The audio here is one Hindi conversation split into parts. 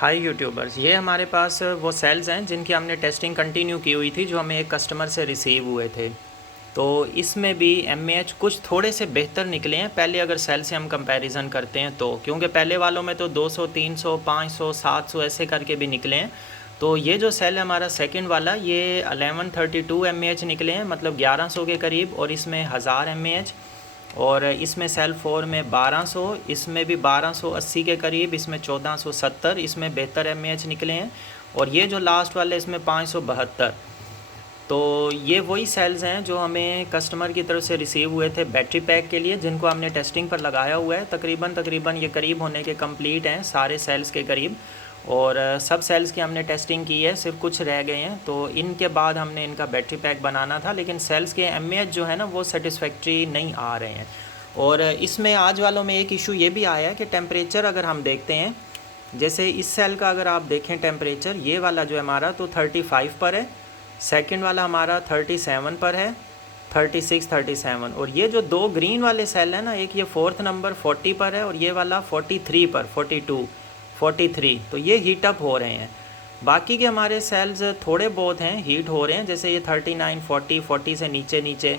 हाय यूट्यूबर्स, ये हमारे पास वो सेल्स हैं जिनकी हमने टेस्टिंग कंटिन्यू की हुई थी, जो हमें एक कस्टमर से रिसीव हुए थे। तो इसमें भी एमएएच कुछ थोड़े से बेहतर निकले हैं पहले अगर सेल से हम कंपैरिजन करते हैं तो, क्योंकि पहले वालों में तो 200, 300, 500, 700 ऐसे करके भी निकले हैं। तो ये जो सेल है हमारा सेकंड वाला, ये 1132 एमएएच निकले हैं, मतलब 1100 के करीब, और इसमें 1000 एमएएच। और इसमें सेल 4 में 1200, इसमें भी 1280 के करीब, इसमें 1470, इसमें बेहतर एमएएच निकले हैं। और ये जो लास्ट वाले इसमें 572। तो ये वही सेल्स हैं जो हमें कस्टमर की तरफ से रिसीव हुए थे बैटरी पैक के लिए, जिनको हमने टेस्टिंग पर लगाया हुआ है। तकरीबन ये करीब होने के कंप्लीट हैं सारे सेल्स के करीब, और सब सेल्स की हमने टेस्टिंग की है, सिर्फ कुछ रह गए हैं। तो इनके बाद हमने इनका बैटरी पैक बनाना था, लेकिन सेल्स के एमएएच जो है ना वो सेटिस्फैक्ट्री नहीं आ रहे हैं। और इसमें आज वालों में एक इशू ये भी आया है कि टेम्परेचर अगर हम देखते हैं, जैसे इस सेल का अगर आप देखें टेम्परेचर, ये वाला जो है हमारा तो 35 पर है, सेकंड वाला हमारा 37 पर है, 36, 37। और ये जो दो ग्रीन वाले सेल हैं ना, एक ये 4th नंबर 40 पर है और ये वाला 43 पर, 42, 43। तो ये हीट अप हो रहे हैं। बाकी के हमारे सेल्स थोड़े बहुत हैं हीट हो रहे हैं, जैसे ये 39, 40, 40 से नीचे नीचे।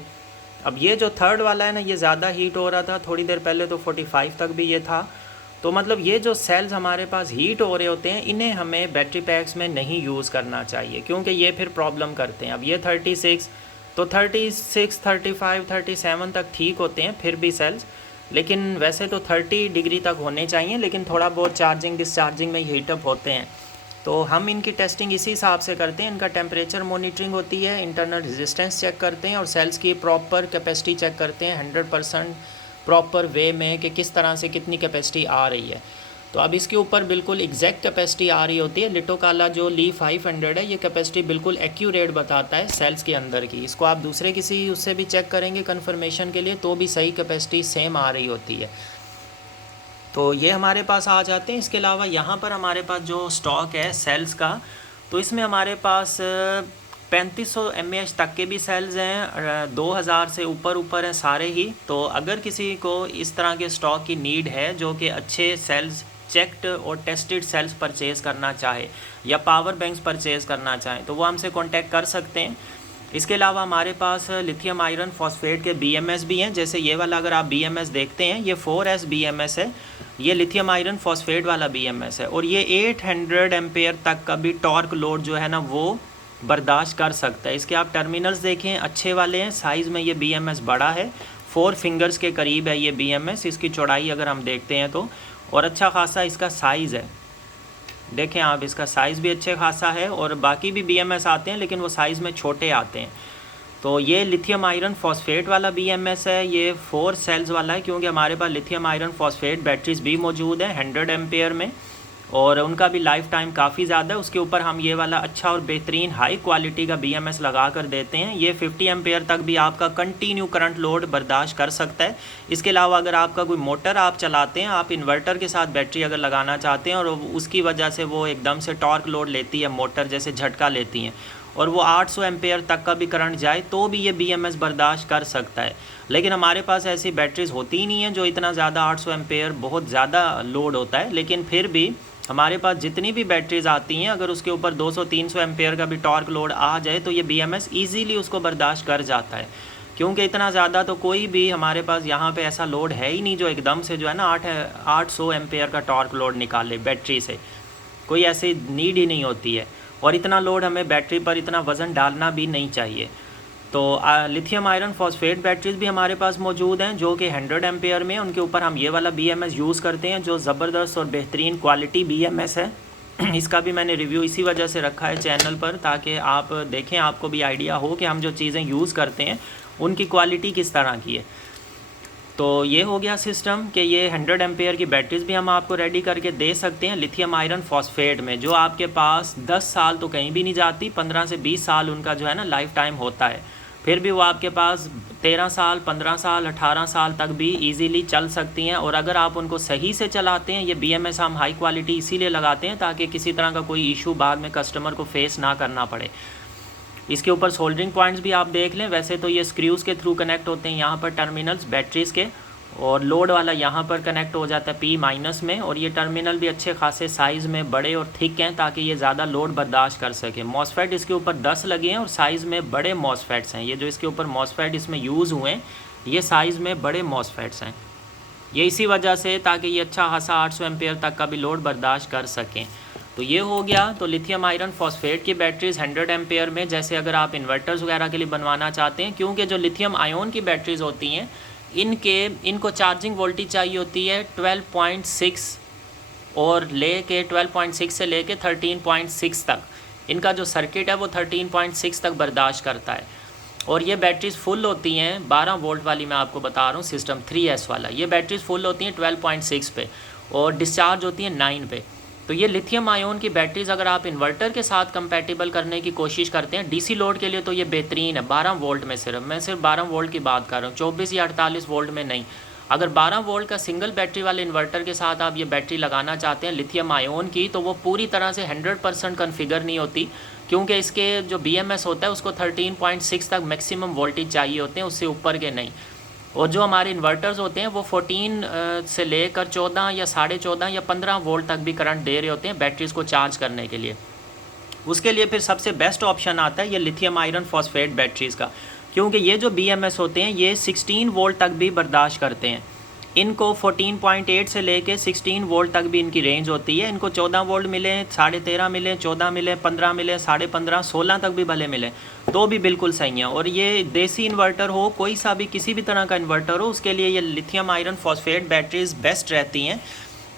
अब ये जो थर्ड वाला है ना, ये ज़्यादा हीट हो रहा था, थोड़ी देर पहले तो 45 तक भी ये था। तो मतलब ये जो सेल्स हमारे पास हीट हो रहे होते हैं, इन्हें हमें बैटरी पैक्स में नहीं यूज़ करना चाहिए, क्योंकि ये फिर प्रॉब्लम करते हैं। अब ये 36, तो 36, 35, 37 तक ठीक होते हैं फिर भी सेल्स, लेकिन वैसे तो 30 डिग्री तक होने चाहिए, लेकिन थोड़ा बहुत चार्जिंग डिस्चार्जिंग में हीटअप होते हैं। तो हम इनकी टेस्टिंग इसी हिसाब से करते हैं। इनका टेम्परेचर मॉनिटरिंग होती है, इंटरनल रेजिस्टेंस चेक करते हैं, और सेल्स की प्रॉपर कैपेसिटी चेक करते हैं 100% प्रॉपर वे में, कि किस तरह से कितनी कैपेसिटी आ रही है। तो अब इसके ऊपर बिल्कुल एग्जैक्ट कैपेसिटी आ रही होती है। लिटोकाला जो ली 500 है, ये कैपेसिटी बिल्कुल एक्यूरेट बताता है सेल्स के अंदर की। इसको आप दूसरे किसी उससे भी चेक करेंगे कन्फर्मेशन के लिए, तो भी सही कैपेसिटी सेम आ रही होती है। तो ये हमारे पास आ जाते हैं। इसके अलावा यहाँ पर हमारे पास जो स्टॉक है सेल्स का, तो इसमें हमारे पास 3500 mAh तक के भी सेल्स हैं, 2000 से ऊपर हैं सारे ही। तो अगर किसी को इस तरह के स्टॉक की नीड है, जो कि अच्छे सेल्स, चेक्ड और टेस्टेड सेल्स परचेज़ करना चाहे, या पावर बैंक्स परचेज़ करना चाहें, तो वो हमसे कांटेक्ट कर सकते हैं। इसके अलावा हमारे पास लिथियम आयरन फॉस्फेट के BMS भी हैं। जैसे ये वाला अगर आप BMS देखते हैं, ये 4S BMS है, ये लिथियम आयरन फॉस्फेट वाला BMS है, और ये 800 एम्पेयर तक का भी टॉर्क लोड जो है ना वो बर्दाश्त कर सकता है। इसके आप टर्मिनल्स देखें, अच्छे वाले हैं, साइज़ में ये BMS बड़ा है, 4 फिंगर्स के करीब है ये BMS। इसकी चौड़ाई अगर हम देखते हैं तो, और अच्छा खासा इसका साइज़ है, देखें आप, इसका साइज़ भी अच्छे खासा है। और बाकी भी BMS आते हैं, लेकिन वो साइज़ में छोटे आते हैं। तो ये लिथियम आयरन फॉस्फेट वाला BMS है, ये 4 सेल्स वाला है, क्योंकि हमारे पास लिथियम आयरन फॉस्फेट बैटरीज भी मौजूद हैं 100 एम्पेयर में, और उनका भी लाइफ टाइम काफ़ी ज़्यादा है। उसके ऊपर हम ये वाला अच्छा और बेहतरीन हाई क्वालिटी का BMS लगा कर देते हैं। ये 50 एम्पेयर तक भी आपका कंटिन्यू करंट लोड बर्दाश्त कर सकता है। इसके अलावा अगर आपका कोई मोटर आप चलाते हैं, आप इन्वर्टर के साथ बैटरी अगर लगाना चाहते हैं, और उसकी वजह से वो एकदम से टॉर्क लोड लेती है, मोटर जैसे झटका लेती हैं, और वो 800 एम्पेयर तक का भी करंट जाए, तो भी ये BMS बर्दाश्त कर सकता है। लेकिन हमारे पास ऐसी बैटरीज होती ही नहीं है जो इतना ज़्यादा 800 एम्पेयर, बहुत ज़्यादा लोड होता है। लेकिन फिर भी हमारे पास जितनी भी बैटरीज आती हैं, अगर उसके ऊपर 200-300 एम्पेयर का भी टॉर्क लोड आ जाए, तो ये BMS ईजीली उसको बर्दाश्त कर जाता है, क्योंकि इतना ज़्यादा तो कोई भी हमारे पास यहाँ पे ऐसा लोड है ही नहीं जो एकदम से जो है ना 800 एम्पेयर का टॉर्क लोड निकाले बैटरी से। कोई ऐसी नीड ही नहीं होती है, और इतना लोड हमें बैटरी पर, इतना वज़न डालना भी नहीं चाहिए। तो लिथियम आयरन फॉस्फेट बैटरीज भी हमारे पास मौजूद हैं, जो कि 100 एम्पेयर में, उनके ऊपर हम ये वाला BMS यूज़ करते हैं, जो ज़बरदस्त और बेहतरीन क्वालिटी BMS है। इसका भी मैंने रिव्यू इसी वजह से रखा है चैनल पर, ताकि आप देखें, आपको भी आइडिया हो कि हम जो चीज़ें यूज़ करते हैं उनकी क्वालिटी किस तरह की है। तो ये हो गया सिस्टम कि ये 100 एम्पेयर की बैटरीज भी हम आपको रेडी करके दे सकते हैं लिथियम आयरन फॉस्फेट में, जो आपके पास 10 साल तो कहीं भी नहीं जाती, 15 से 20 साल उनका जो है ना लाइफ टाइम होता है। फिर भी वो आपके पास 13 साल, 15 साल, 18 साल तक भी इजीली चल सकती हैं। और अगर आप उनको सही से चलाते हैं, ये BMS हम हाई क्वालिटी इसीलिए लगाते हैं ताकि किसी तरह का कोई इशू बाद में कस्टमर को फेस ना करना पड़े। इसके ऊपर सोल्डरिंग पॉइंट्स भी आप देख लें, वैसे तो ये स्क्रूज़ के थ्रू कनेक्ट होते हैं यहाँ पर टर्मिनल्स बैटरीज़ के, और लोड वाला यहाँ पर कनेक्ट हो जाता है P माइनस में, और ये टर्मिनल भी अच्छे खासे साइज़ में बड़े और थिक हैं ताकि ये ज़्यादा लोड बर्दाश्त कर सके। मॉसफेट इसके ऊपर 10 लगे हैं और साइज़ में बड़े मॉसफेट्स हैं। ये जो इसके ऊपर मॉसफेट इसमें यूज़ हुए हैं ये साइज़ में बड़े मॉसफेट्स हैं। ये इसी वजह से ताकि ये अच्छा खासा 800 एम्पेयर तक का भी लोड बर्दाश्त कर सकें। तो ये हो गया। तो लिथियम आयरन फॉस्फेट की बैटरीज़ 100 एम्पेयर में, जैसे अगर आप इन्वर्टर्स वगैरह के लिए बनवाना चाहते हैं, क्योंकि जो लिथियम आयन की बैटरीज़ होती हैं इनको चार्जिंग वोल्टेज चाहिए होती है 12.6 और लेके 12.6 से लेके 13.6 तक। इनका जो सर्किट है वो 13.6 तक बर्दाश्त करता है। और ये बैटरीज़ फुल होती हैं 12 वोल्ट वाली, मैं आपको बता रहा हूँ सिस्टम 3S वाला। ये बैटरीज़ फुल होती हैं 12.6 पे और डिस्चार्ज होती हैं 9 पे। तो ये लिथियम आयन की बैटरीज़ अगर आप इन्वर्टर के साथ कंपैटिबल करने की कोशिश करते हैं डीसी लोड के लिए तो ये बेहतरीन है। 12 वोल्ट में मैं सिर्फ 12 वोल्ट की बात कर रहा हूँ, 24 या 48 वोल्ट में नहीं। अगर 12 वोल्ट का सिंगल बैटरी वाले इन्वर्टर के साथ आप ये बैटरी लगाना चाहते हैं लिथियम आयन की, तो वो पूरी तरह से 100% कन्फिगर नहीं होती, क्योंकि इसके जो BMS होता है उसको 13.6 तक मैक्सिमम वोल्टेज चाहिए होते हैं, उससे ऊपर के नहीं। और जो हमारे इन्वर्टर्स होते हैं वो 14 से लेकर 14 या 14.5 या 15 वोल्ट तक भी करंट दे रहे होते हैं बैटरीज़ को चार्ज करने के लिए। उसके लिए फिर सबसे बेस्ट ऑप्शन आता है ये लिथियम आयरन फॉस्फेट बैटरीज़ का, क्योंकि ये जो BMS होते हैं ये 16 वोल्ट तक भी बर्दाश्त करते हैं। इनको 14.8 से लेके 16 वोल्ट तक भी इनकी रेंज होती है। इनको 14 वोल्ट मिले, 13.5 मिले, 14 मिले, 15 मिले, 15.5, 16 तक भी भले मिले तो भी बिल्कुल सही है। और ये देसी इन्वर्टर हो, कोई सा भी किसी भी तरह का इन्वर्टर हो, उसके लिए ये lithium iron phosphate batteries best रहती हैं,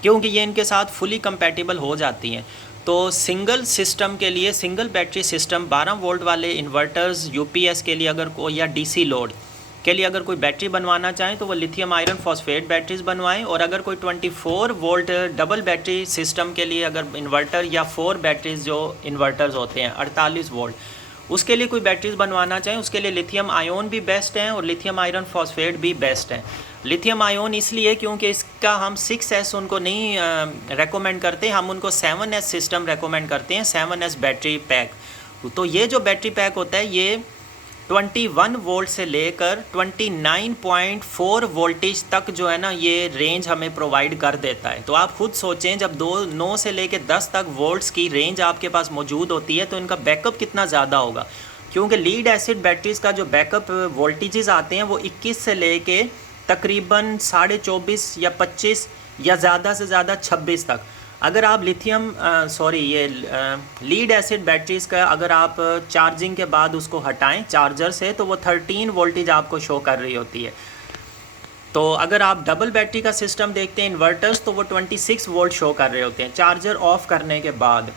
क्योंकि ये इनके साथ फुली कंपैटिबल हो जाती हैं। तो सिंगल सिस्टम के लिए, सिंगल बैटरी सिस्टम 12 वोल्ट वाले इन्वर्टर्स UPS के लिए अगर कोई, या DC लोड के लिए अगर कोई बैटरी बनवाना चाहें तो वो लिथियम आयरन फॉस्फेट बैटरीज़ बनवाएं। और अगर कोई 24 वोल्ट डबल बैटरी सिस्टम के लिए अगर इन्वर्टर, या 4 बैटरीज़ जो इन्वर्टर्स होते हैं 48 वोल्ट, उसके लिए कोई बैटरीज़ बनवाना चाहें, उसके लिए लिथियम आयन भी बेस्ट हैं और लिथियम आयरन फॉस्फेट भी बेस्ट हैं। लिथियम आयन इसलिए क्योंकि इसका हम 6S उनको नहीं रेकमेंड करते, हम उनको 7S सिस्टम रेकमेंड करते हैं, 7S बैटरी पैक। तो ये जो बैटरी पैक होता है ये 21 वोल्ट से लेकर 29.4 वोल्टेज तक जो है ना ये रेंज हमें प्रोवाइड कर देता है। तो आप खुद सोचें, जब 9 से लेकर 10 तक वोल्ट्स की रेंज आपके पास मौजूद होती है तो इनका बैकअप कितना ज़्यादा होगा, क्योंकि लीड एसिड बैटरीज़ का जो बैकअप वोल्टेजेस आते हैं वो 21 से लेके तकरीबन 24.5 या 25 या ज़्यादा से ज़्यादा 26 तक। अगर आप लीड एसिड बैटरीज़ का अगर आप चार्जिंग के बाद उसको हटाएं चार्जर से तो वो 13 वोल्टेज आपको शो कर रही होती है। तो अगर आप डबल बैटरी का सिस्टम देखते हैं इन्वर्टर्स तो वो 26 वोल्ट शो कर रहे होते हैं चार्जर ऑफ करने के बाद।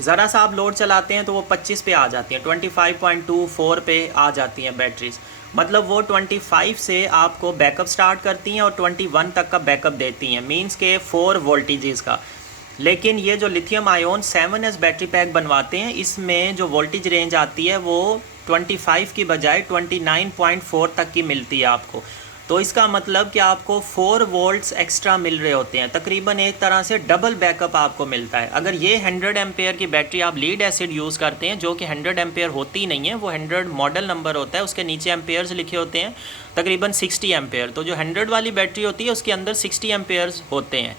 ज़रा सा आप लोड चलाते हैं तो वो 25 पे आ जाती हैं, 25.24 पे आ जाती हैं बैटरीज़। मतलब वो 25 से आपको बैकअप स्टार्ट करती हैं और 21 तक का बैकअप देती हैं, मींस के 4 वोल्टेजेस का। लेकिन ये जो lithium ion 7S battery pack बनवाते हैं इसमें जो वोल्टेज रेंज आती है वो 25 की बजाय 29.4 तक की मिलती है आपको। तो इसका मतलब कि आपको 4 वोल्ट्स एक्स्ट्रा मिल रहे होते हैं, तकरीबन एक तरह से डबल बैकअप आपको मिलता है। अगर ये 100 एम्पेयर की बैटरी आप लीड एसिड यूज़ करते हैं, जो कि 100 एम्पेयर होती नहीं है, वो 100 मॉडल नंबर होता है, उसके नीचे एम्पेयर्स लिखे होते हैं, तकरीबन 60 एम्पेयर। तो जो 100 वाली बैटरी होती है उसके अंदर 60 एम्पेयर्स होते हैं,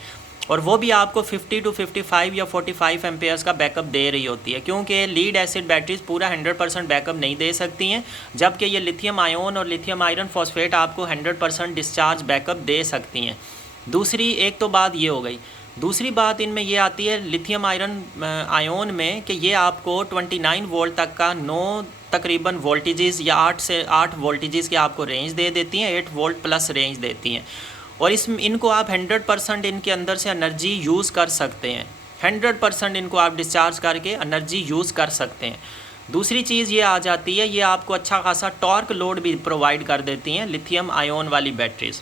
और वो भी आपको 50 to 55 या 45 एम्पेयर्स का बैकअप दे रही होती है, क्योंकि लीड एसिड बैटरीज पूरा 100% बैकअप नहीं दे सकती हैं, जबकि ये लिथियम आयन और लिथियम आयरन फॉस्फेट आपको 100% डिस्चार्ज बैकअप दे सकती हैं। दूसरी एक तो बात ये हो गई। दूसरी बात इनमें ये आती है लिथियम आयन में कि ये आपको 29 वोल्ट तक का 9 तकरीबन वोल्टेजेस या 8 से 8 वोल्टेजेस की आपको रेंज दे देती हैं, 8 वोल्ट प्लस रेंज देती हैं। और इनको आप 100% इनके अंदर से एनर्जी यूज़ कर सकते हैं, 100% इनको आप डिस्चार्ज करके एनर्जी यूज़ कर सकते हैं। दूसरी चीज़ ये आ जाती है, ये आपको अच्छा खासा टॉर्क लोड भी प्रोवाइड कर देती हैं लिथियम आयन वाली बैटरीज़,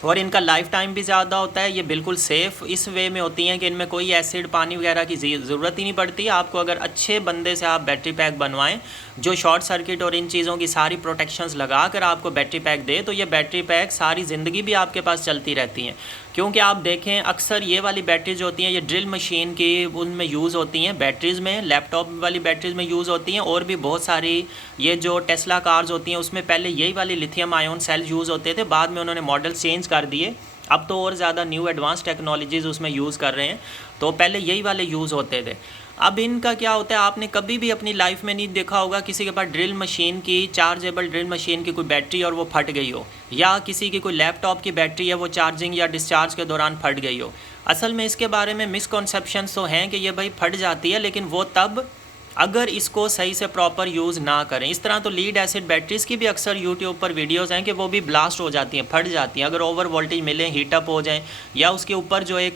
और इनका लाइफ टाइम भी ज़्यादा होता है। ये बिल्कुल सेफ़ इस वे में होती हैं कि इनमें कोई एसिड पानी वगैरह की ज़रूरत ही नहीं पड़ती। आपको अगर अच्छे बंदे से आप बैटरी पैक बनवाएं जो शॉर्ट सर्किट और इन चीज़ों की सारी प्रोटेक्शंस लगा कर आपको बैटरी पैक दे, तो ये बैटरी पैक सारी ज़िंदगी भी आपके पास चलती रहती हैं। क्योंकि आप देखें अक्सर ये वाली बैटरीज होती हैं, ये ड्रिल मशीन की उनमें यूज़ होती हैं, बैटरीज़ में, लैपटॉप वाली बैटरीज़ में यूज़ होती हैं, और भी बहुत सारी ये जो टेस्ला कार्स होती हैं उसमें पहले यही वाली लिथियम आयन सेल यूज़ होते थे, बाद में उन्होंने मॉडल चेंज कर दिए, अब तो और ज़्यादा न्यू एडवांस टेक्नोलॉजीज़ उसमें यूज़ कर रहे हैं, तो पहले यही वाले यूज़ होते थे। अब इनका क्या होता है, आपने कभी भी अपनी लाइफ में नहीं देखा होगा किसी के पास ड्रिल मशीन की, चार्जेबल ड्रिल मशीन की कोई बैटरी और वो फट गई हो, या किसी की कोई लैपटॉप की बैटरी है वो चार्जिंग या डिस्चार्ज के दौरान फट गई हो। असल में इसके बारे में मिसकॉन्सेप्शंस तो हैं कि ये भाई फट जाती है, लेकिन वो तब अगर इसको सही से प्रॉपर यूज़ ना करें। इस तरह तो लीड एसिड बैटरीज़ की भी अक्सर यूट्यूब पर वीडियोस हैं कि वो भी ब्लास्ट हो जाती हैं, फट जाती हैं, अगर ओवर वोल्टेज मिले, हीटअप हो जाएं, या उसके ऊपर जो एक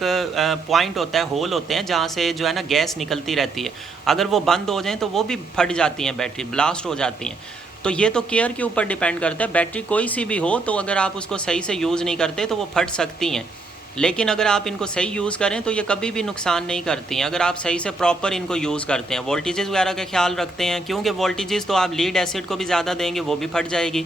पॉइंट होता है, होल होते हैं जहाँ से जो है ना गैस निकलती रहती है, अगर वो बंद हो जाएँ तो वो भी फट जाती हैं, बैटरी ब्लास्ट हो जाती हैं। तो ये तो केयर के ऊपर डिपेंड करता है, बैटरी कोई सी भी हो, तो अगर आप उसको सही से यूज़ नहीं करते तो वो फट सकती हैं, लेकिन अगर आप इनको सही यूज़ करें तो ये कभी भी नुकसान नहीं करती हैं, अगर आप सही से प्रॉपर इनको यूज़ करते हैं, वोल्टेजेस वगैरह का ख्याल रखते हैं, क्योंकि वोल्टेजेस तो आप लीड एसिड को भी ज़्यादा देंगे वो भी फट जाएगी।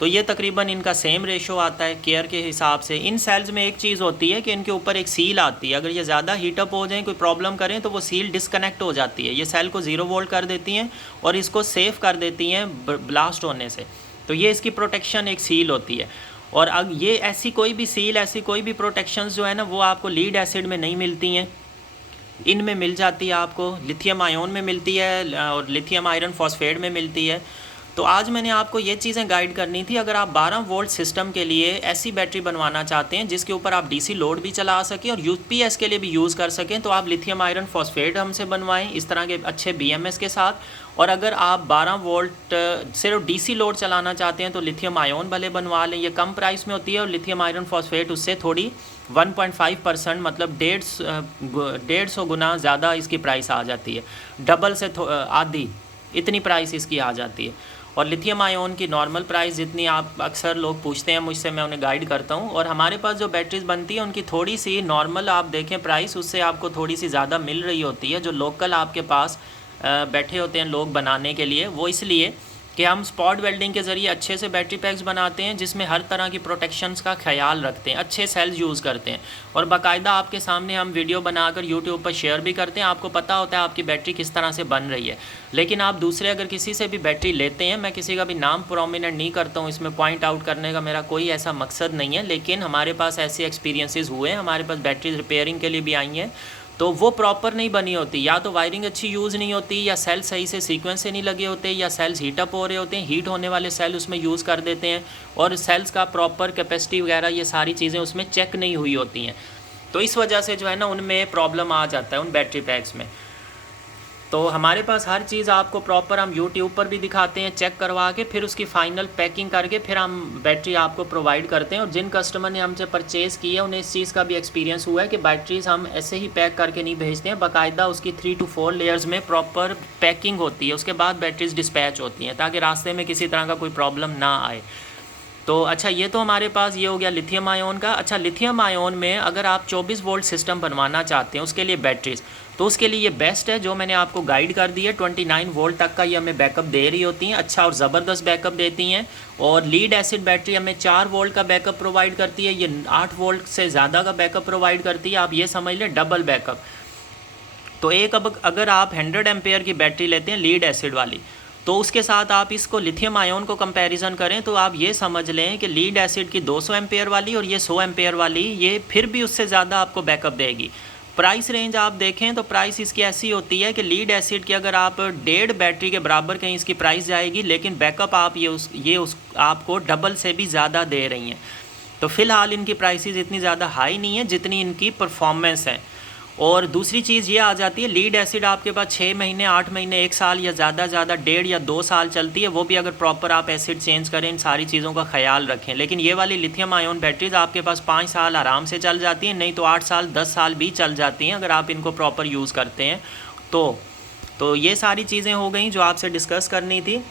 तो ये तकरीबन इनका सेम रेशो आता है केयर के हिसाब से। इन सेल्स में एक चीज़ होती है कि इनके ऊपर एक सील आती है, अगर ये ज़्यादा हीटअप हो जाए, कोई प्रॉब्लम करें, तो वो सील डिसकनेक्ट हो जाती है, ये सेल को 0 वोल्ट कर देती हैं और इसको सेफ कर देती हैं ब्लास्ट होने से। तो ये इसकी प्रोटेक्शन एक सील होती है। और अब ये ऐसी कोई भी सील, ऐसी कोई भी प्रोटेक्शंस जो है ना वो आपको लीड एसिड में नहीं मिलती हैं, इनमें मिल जाती है, आपको लिथियम आयन में मिलती है और लिथियम आयरन फॉस्फेट में मिलती है। तो आज मैंने आपको ये चीज़ें गाइड करनी थी। अगर आप 12 वोल्ट सिस्टम के लिए ऐसी बैटरी बनवाना चाहते हैं जिसके ऊपर आप डीसी लोड भी चला सकें और यूपीएस के लिए भी यूज़ कर सकें, तो आप लिथियम आयरन फॉस्फेट हमसे बनवाएं इस तरह के अच्छे बीएमएस के साथ। और अगर आप 12 वोल्ट सिर्फ डीसी लोड चलाना चाहते हैं तो लिथियम आयन भले बनवा लें, ये कम प्राइस में होती है, और लिथियम आयरन फॉस्फेट उससे थोड़ी 1.5% मतलब 150 गुना ज़्यादा इसकी प्राइस आ जाती है, डबल से आधी इतनी प्राइस इसकी आ जाती है। और लिथियम आयन की नॉर्मल प्राइस जितनी आप अक्सर लोग पूछते हैं मुझसे, मैं उन्हें गाइड करता हूँ। और हमारे पास जो बैटरीज बनती है उनकी थोड़ी सी नॉर्मल आप देखें प्राइस, उससे आपको थोड़ी सी ज़्यादा मिल रही होती है। जो लोकल आपके पास बैठे होते हैं लोग बनाने के लिए, वो इसलिए कि हम स्पॉट वेल्डिंग के ज़रिए अच्छे से बैटरी पैक्स बनाते हैं जिसमें हर तरह की प्रोटेक्शंस का ख्याल रखते हैं, अच्छे सेल्स यूज़ करते हैं, और बाकायदा आपके सामने हम वीडियो बनाकर यूट्यूब पर शेयर भी करते हैं। आपको पता होता है आपकी बैटरी किस तरह से बन रही है। लेकिन आप दूसरे अगर किसी से भी बैटरी लेते हैं, मैं किसी का भी नाम प्रोमिनेंट नहीं करता हूँ, इसमें पॉइंट आउट करने का मेरा कोई ऐसा मकसद नहीं है, लेकिन हमारे पास ऐसे एक्सपीरियंसेस हुए हैं, हमारे पास बैटरीज रिपेयरिंग के लिए भी आई हैं, तो वो प्रॉपर नहीं बनी होती, या तो वायरिंग अच्छी यूज़ नहीं होती, या सेल सही से सीक्वेंस से नहीं लगे होते, या सेल्स हीटअप हो रहे होते हैं, हीट होने वाले सेल उसमें यूज़ कर देते हैं, और सेल्स का प्रॉपर कैपेसिटी वगैरह ये सारी चीज़ें उसमें चेक नहीं हुई होती हैं। तो इस वजह से जो है ना उनमें प्रॉब्लम आ जाता है उन बैटरी पैक्स में। तो हमारे पास हर चीज़ आपको प्रॉपर हम यूट्यूब पर भी दिखाते हैं, चेक करवा के, फिर उसकी फ़ाइनल पैकिंग करके फिर हम बैटरी आपको प्रोवाइड करते हैं। और जिन कस्टमर ने हमसे परचेज़ की है उन्हें इस चीज़ का भी एक्सपीरियंस हुआ है कि बैटरीज़ हम ऐसे ही पैक करके नहीं भेजते हैं, बाकायदा उसकी 3 to 4 लेयर्स में प्रॉपर पैकिंग होती है, उसके बाद बैटरीज़ डिस्पैच होती हैं ताकि रास्ते में किसी तरह का कोई प्रॉब्लम ना आए। तो अच्छा, ये तो हमारे पास ये हो गया लिथियम आयन का। अच्छा, लिथियम आयन में अगर आप 24 वोल्ट सिस्टम बनवाना चाहते हैं उसके लिए बैटरीज, तो उसके लिए ये बेस्ट है जो मैंने आपको गाइड कर दी है। 29 वोल्ट तक का ये हमें बैकअप दे रही होती हैं, अच्छा और ज़बरदस्त बैकअप देती हैं। और लीड एसिड बैटरी हमें 4 वोल्ट का बैकअप प्रोवाइड करती है, ये 8 वोल्ट से ज़्यादा का बैकअप प्रोवाइड करती है, आप ये समझ लें डबल बैकअप। तो एक अब अगर आप 100 एम्पेयर की बैटरी लेते हैं लीड एसिड वाली, तो उसके साथ आप इसको लिथियम आयन को कंपैरिजन करें तो आप ये समझ लें कि लीड एसिड की 200 एम्पेयर वाली और ये 100 एम्पेयर वाली, ये फिर भी उससे ज़्यादा आपको बैकअप देगी। प्राइस रेंज आप देखें तो प्राइस इसकी ऐसी होती है कि लीड एसिड की अगर आप 1.5 बैटरी के बराबर कहीं इसकी प्राइस जाएगी, लेकिन बैकअप आप ये आपको डबल से भी ज़्यादा दे रही हैं। तो फ़िलहाल इनकी प्राइसेस इतनी ज़्यादा हाई नहीं है जितनी इनकी परफॉर्मेंस है। और दूसरी चीज़ ये आ जाती है, लीड एसिड आपके पास 6 महीने, 8 महीने, 1 साल या ज़्यादा 1.5 या 2 साल चलती है, वो भी अगर प्रॉपर आप एसिड चेंज करें, इन सारी चीज़ों का ख्याल रखें। लेकिन ये वाली लिथियम आयन बैटरीज आपके पास 5 साल आराम से चल जाती हैं, नहीं तो 8 साल 10 साल भी चल जाती हैं अगर आप इनको प्रॉपर यूज़ करते हैं। तो ये सारी चीज़ें हो गई जो आपसे डिस्कस करनी थी।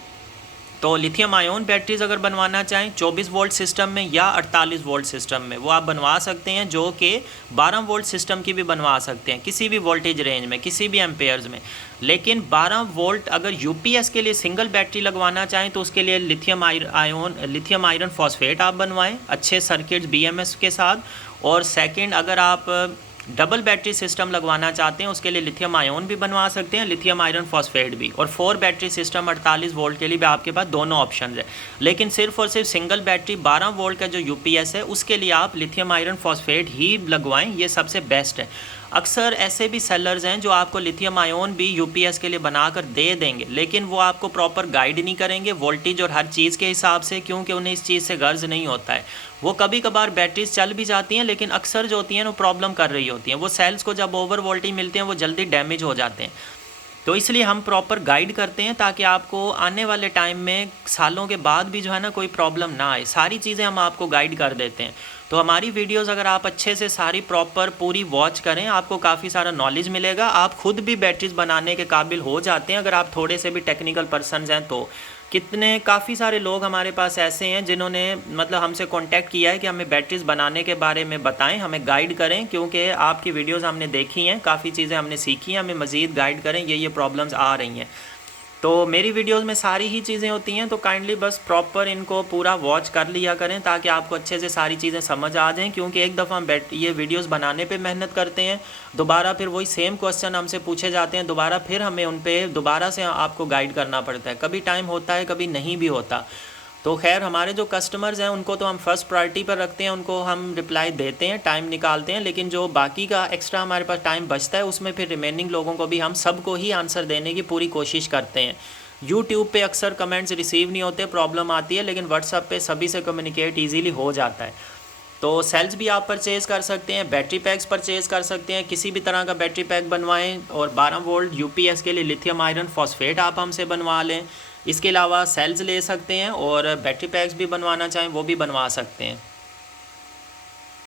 तो लिथियम आयन बैटरीज अगर बनवाना चाहें 24 वोल्ट सिस्टम में या 48 वोल्ट सिस्टम में, वो आप बनवा सकते हैं, जो कि 12 वोल्ट सिस्टम की भी बनवा सकते हैं किसी भी वोल्टेज रेंज में, किसी भी एम्पेयर्स में। लेकिन 12 वोल्ट अगर यूपीएस के लिए सिंगल बैटरी लगवाना चाहें तो उसके लिए लिथियम आयरन फॉस्फेट आप बनवाएं अच्छे सर्किट्स बीएमएस के साथ। और सेकंड, अगर आप डबल बैटरी सिस्टम लगवाना चाहते हैं उसके लिए लिथियम आयोन भी बनवा सकते हैं, लिथियम आयरन फॉस्फेट भी, और 4 बैटरी सिस्टम 48 वोल्ट के लिए भी आपके पास दोनों ऑप्शन है। लेकिन सिर्फ और सिर्फ सिंगल बैटरी 12 वोल्ट का जो यूपीएस है उसके लिए आप लिथियम आयरन फॉस्फेट ही लगवाएं, ये सबसे बेस्ट है। अक्सर ऐसे भी सेलर्स हैं जो आपको लिथियम आयोन भी यूपीएस के लिए बनाकर दे देंगे, लेकिन वो आपको प्रॉपर गाइड नहीं करेंगे वोल्टेज और हर चीज़ के हिसाब से, क्योंकि उन्हें इस चीज़ से गर्ज नहीं होता है। वो कभी कभार बैटरीज चल भी जाती हैं, लेकिन अक्सर जो होती हैं वो प्रॉब्लम कर रही होती हैं। वो सेल्स को जब ओवर वोल्टेज मिलते हैं वो जल्दी डैमेज हो जाते हैं। तो इसलिए हम प्रॉपर गाइड करते हैं ताकि आपको आने वाले टाइम में सालों के बाद भी जो है ना कोई प्रॉब्लम ना आए। सारी चीज़ें हम आपको गाइड कर देते हैं। तो हमारी वीडियोस अगर आप अच्छे से सारी प्रॉपर पूरी वॉच करें, आपको काफ़ी सारा नॉलेज मिलेगा। आप खुद भी बैटरीज बनाने के काबिल हो जाते हैं अगर आप थोड़े से भी टेक्निकल पर्सनस हैं तो। काफ़ी सारे लोग हमारे पास ऐसे हैं जिन्होंने मतलब हमसे कांटेक्ट किया है कि हमें बैटरीज बनाने के बारे में बताएं, हमें गाइड करें, क्योंकि आपकी वीडियोस हमने देखी हैं, काफ़ी चीज़ें हमने सीखी हैं, हमें मज़ीद गाइड करें, ये प्रॉब्लम्स आ रही हैं। तो मेरी वीडियोस में सारी ही चीज़ें होती हैं, तो काइंडली बस प्रॉपर इनको पूरा वॉच कर लिया करें ताकि आपको अच्छे से सारी चीज़ें समझ आ जाएं। क्योंकि एक दफ़ा हम ये वीडियोस बनाने पे मेहनत करते हैं, दोबारा फिर वही सेम क्वेश्चन हमसे पूछे जाते हैं, दोबारा फिर हमें उन पर दोबारा से आपको गाइड करना पड़ता है। कभी टाइम होता है, कभी नहीं भी होता। तो खैर, हमारे जो कस्टमर्स हैं उनको तो हम फर्स्ट प्रायोरिटी पर रखते हैं, उनको हम रिप्लाई देते हैं, टाइम निकालते हैं। लेकिन जो बाकी का एक्स्ट्रा हमारे पास टाइम बचता है उसमें फिर रिमेनिंग लोगों को भी हम सबको ही आंसर देने की पूरी कोशिश करते हैं। यूट्यूब पे अक्सर कमेंट्स रिसीव नहीं होते, प्रॉब्लम आती है, लेकिन व्हाट्सएप पे सभी से कम्युनिकेट ईजीली हो जाता है। तो सेल्स भी आप परचेज़ कर सकते हैं, बैटरी पैक्स परचेज़ कर सकते हैं, किसी भी तरह का बैटरी पैक बनवाएं, और 12 वोल्ट यूपीएस के लिए लिथियम आयरन फॉस्फेट आप हमसे बनवा लें। इसके अलावा सेल्स ले सकते हैं, और बैटरी पैक्स भी बनवाना चाहें वो भी बनवा सकते हैं।